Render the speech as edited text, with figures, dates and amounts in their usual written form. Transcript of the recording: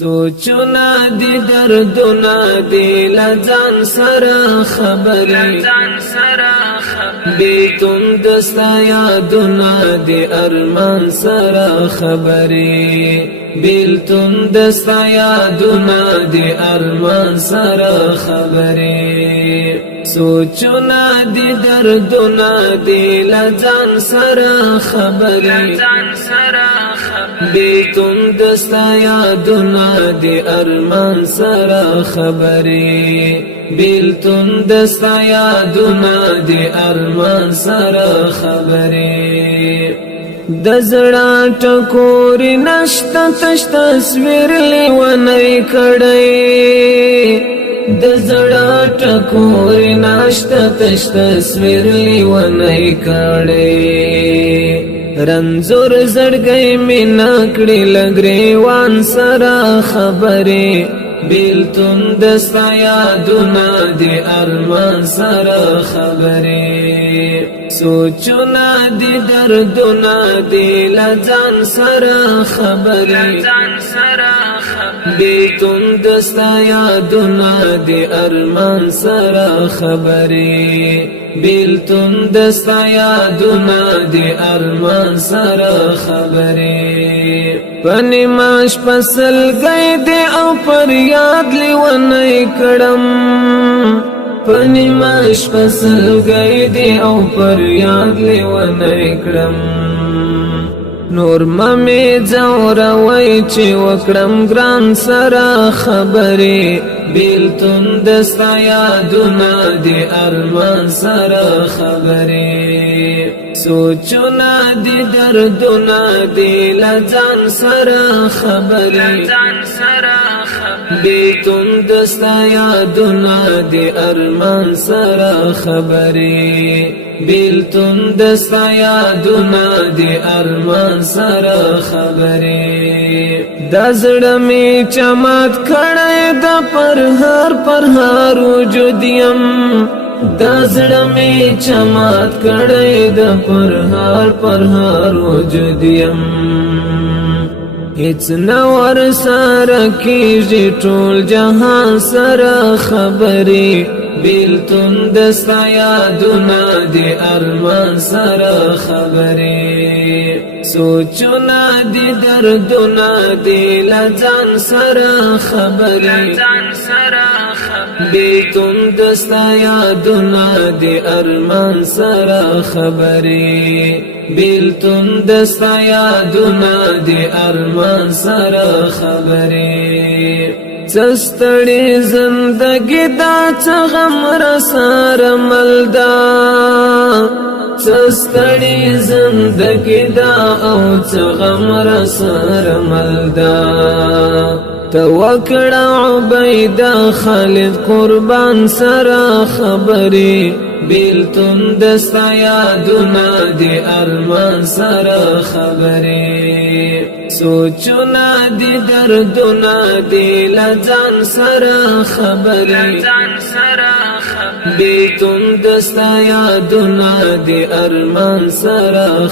سوچنا دی دردنا دی لځان سره خبرې بیتون دستا یادنا دی ارمان سره خبرې بیلتون دستا یادنا دی ارمان سره خبرې سوچنا دی دردنا دی لځان سره خبرې بیتون دستا یادنا دی ارمان سره خبرې بیلتون دستا یادنا دی ارمان سره خبرې د زړه ټکورې نشته تش تصویر لیونی کړی د زړه ټکورې نشته تش تصویر لیونی کړی رنزور زړګی می نکړي لګریوان سره خبرې بیلتون دستا یادنا دی ارمان سره خبرې سوچنا دی دردنا دی لځان سره خبرې بیتون دستا یادنا دی ارمان سره خبرې بیلتون دستا یادنا دی ارمان سره خبرې پنی ماش پسل گئی دی او پر یاد لیونی کړم پنی ماش پسل گئی دی او پر یاد لیونی کړم نور ممی زوروي چې وکړم ګران سره خبرې بیلتون دستا یادنا دی ارمان سره خبرې سوچنا دی دردنا دی لځان سره خبرې بیتون دستا یادنا دی ارمان سره خبرې بیلتون دستا یادنا دی ارمان سره خبرې د زړه می چمات کړی د پر هر وجودیم د زړه می چمات کړی د پر هر وجودیم هیڅ نور سره کیږي ټول جهان سره خبرې بیلتون دستا یادنا دی ارمان سره خبرې سوچنا دی دردنا دی لځان سره خبرې بیتون دستا یادنا دی ارمان سره خبرې بیلتون دستا یادنا دی ارمان سره خبرې چستړي زندگی دا څغم را سره ملدا چستړي زندگی دا او څغم را سره ملدا توکړه عبیدا خالد قربان سره خبرې بیلتون دستا یادنا دی ارمان سره خبرې سوچنا دی دردنا دی لځان سره خبرې بیتون دستا یادنا دی ارمان سره